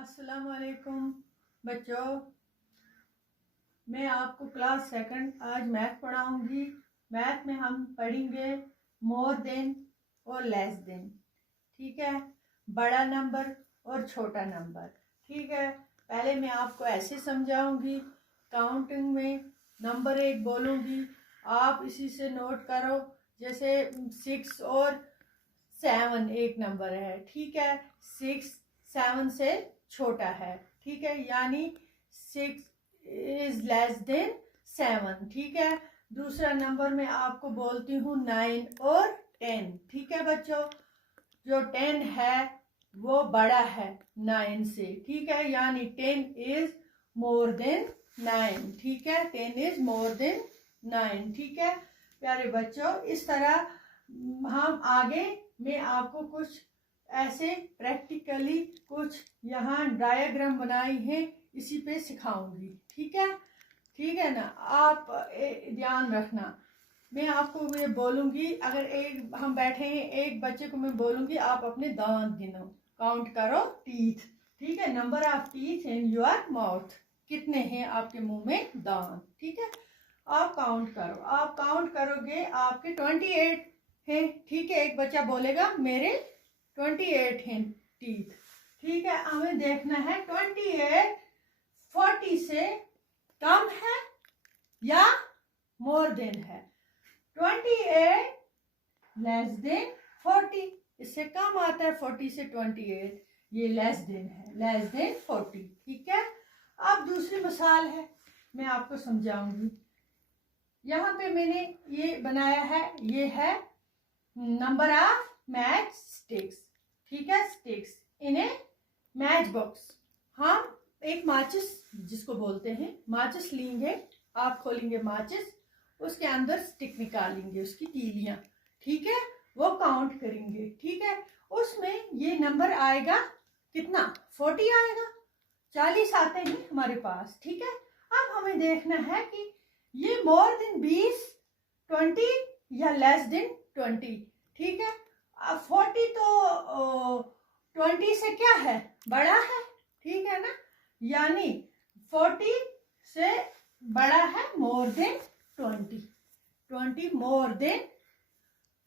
अस्सलाम वालेकुम बच्चों, मैं आपको क्लास सेकंड आज मैथ पढ़ाऊंगी। मैथ में हम पढ़ेंगे मोर देन और लेस देन। ठीक है, बड़ा नंबर और छोटा नंबर। ठीक है, पहले मैं आपको ऐसे समझाऊंगी। काउंटिंग में नंबर एक बोलूंगी, आप इसी से नोट करो। जैसे 6 और 7 एक नंबर है। ठीक है, 6 7 से छोटा है। ठीक है, यानी 6 इज लेस देन 7। ठीक है, दूसरा नंबर मैं आपको बोलती हूँ 9 और 10। ठीक है बच्चों, जो 10 है वो बड़ा है 9 से। ठीक है, यानी 10 इज मोर देन 9। ठीक है, 10 इज मोर देन 9। ठीक है प्यारे बच्चों, इस तरह हम आगे मैं आपको कुछ ऐसे प्रैक्टिकली कुछ यहाँ डायग्राम बनाई है, इसी पे सिखाऊंगी। ठीक है ना। आप ध्यान रखना, मैं आपको ये बोलूंगी, अगर एक हम बैठे हैं एक बच्चे को मैं बोलूंगी आप अपने दांत गिनो, काउंट करो टीथ। ठीक है, number of teeth in your mouth, कितने हैं आपके मुंह में दांत। ठीक है, आप काउंट करो, आप काउंट करोगे आपके 28 हैं। ठीक है, एक बच्चा बोलेगा मेरे 28 हैं टीथ। ठीक है, हमें देखना है 28 40 से कम है या मोर देन है। 28 लेस देन 40, इससे कम आता है 40 से 28, ये लेस देन है, लेस देन 40। ठीक है, अब दूसरी मिसाल है, मैं आपको समझाऊंगी। यहाँ पे मैंने ये बनाया है, ये है नंबर ऑफ मैच स्टिक्स। ठीक है, स्टिक्स इन ए मैच बॉक्स। हम एक माचिस जिसको बोलते हैं माचिस लेंगे, आप खोलेंगे माचिस, उसके अंदर स्टिक निकालेंगे, उसकी तीलियां। ठीक है, वो काउंट करेंगे। ठीक है, उसमें ये नंबर आएगा कितना, 40 आएगा। 40 आते हैं हमारे पास। ठीक है, अब हमें देखना है कि ये मोर देन 20 20 या लेस देन 20। ठीक है, अब 40 तो 20 से क्या है, बड़ा है। ठीक है ना, यानी 40 से बड़ा है मोर देन 20। 20 मोर देन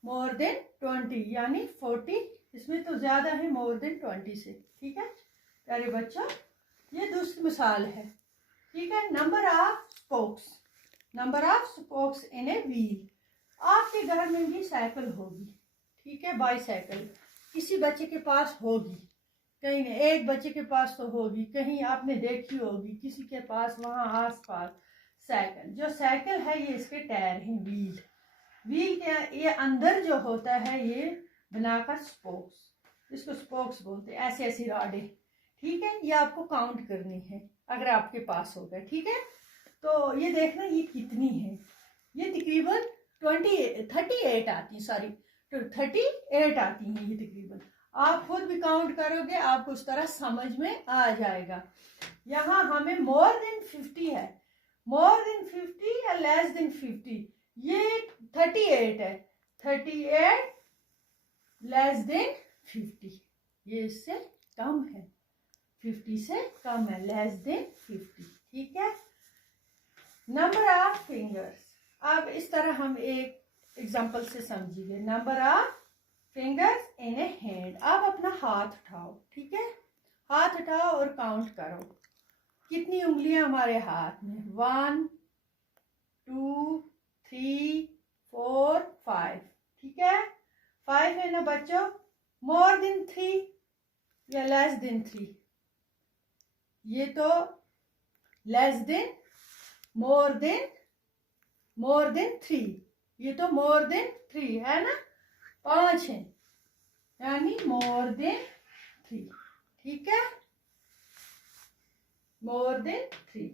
20, यानी 40 इसमें तो ज्यादा है मोर देन 20 से। ठीक है प्यारे बच्चों, ये दूसरी मिसाल है। ठीक है, number of spokes, number of spokes in a wheel. आपके घर में भी साइकिल होगी। ठीक है, बाईसाइकिल किसी बच्चे के पास होगी, कहीं नहीं, एक बच्चे के पास तो होगी, कहीं आपने देखी होगी किसी के पास वहां आसपास साइकिल। जो साइकिल है ये इसके टायर हैं, व्हील। व्हील के ये अंदर जो होता है ये बनाकर स्पोक्स, इसको स्पोक्स बोलते हैं, ऐसी ऐसी राडे। ठीक है, ये आपको काउंट करनी है अगर आपके पास होगा। ठीक है, तो ये देखना ये कितनी है, ये तकरीबन 38 आती है, सॉरी 38 आती हैं ये तकरीबन। आप खुद भी काउंट करोगे आपको उस तरह समझ में आ जाएगा। यहाँ हमें मोर देन 50 है, मोर देन 50 या लेस देन 50, ये 38 है। 38 लेस देन 50, ये इससे कम है, 50 से कम है, लेस देन 50। ठीक है, नंबर ऑफ फिंगर्स। अब इस तरह हम एक एग्जाम्पल से समझिए। Number of fingers in A hand. आप अपना हाथ उठाओ। ठीक है, हाथ उठाओ और काउंट करो कितनी उंगलियां हमारे हाथ में। 1 2 3 4 5। ठीक है, 5 है ना बच्चों, मोर देन 3 या लेस देन 3, ये तो लेस देन मोर देन 3, ये तो मोर देन 3 है ना। 5 है यानी मोर देन 3। ठीक है, मोर देन 3।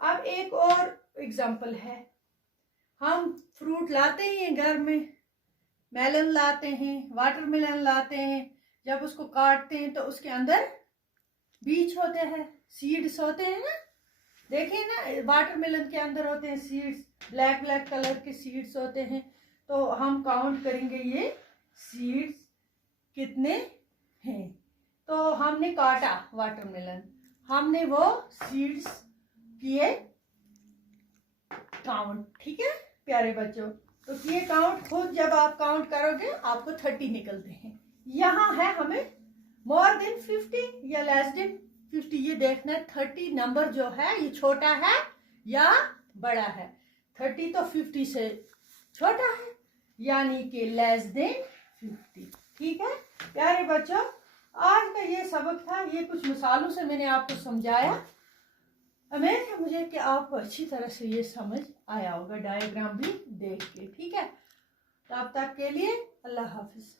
अब एक और एग्जांपल है, हम फ्रूट लाते हैं घर में, मेलन लाते हैं, वाटरमेलन लाते हैं, जब उसको काटते हैं तो उसके अंदर बीज होते हैं, सीड्स होते हैं ना। देखिए ना, वाटरमेलन के अंदर होते हैं सीड्स, ब्लैक ब्लैक कलर के सीड्स होते हैं। तो हम काउंट करेंगे ये सीड्स कितने हैं। तो हमने काटा वाटरमेलन, हमने वो सीड्स किए काउंट। ठीक है प्यारे बच्चों, तो किए काउंट। खुद जब आप काउंट करोगे आपको 30 निकलते हैं। यहाँ है हमें मोर देन 50 या लेस देन 50, ये देखना है 30 नंबर जो है ये छोटा है या बड़ा है। 30 तो 50 से छोटा है, यानी कि लेस देन 50। ठीक है प्यारे बच्चों, आज का ये सबक था, ये कुछ मिसालों से मैंने आपको समझाया। उम्मीद है मुझे कि आपको अच्छी तरह से ये समझ आया होगा, डायग्राम भी देख के। ठीक है, तब तक के लिए अल्लाह हाफिज।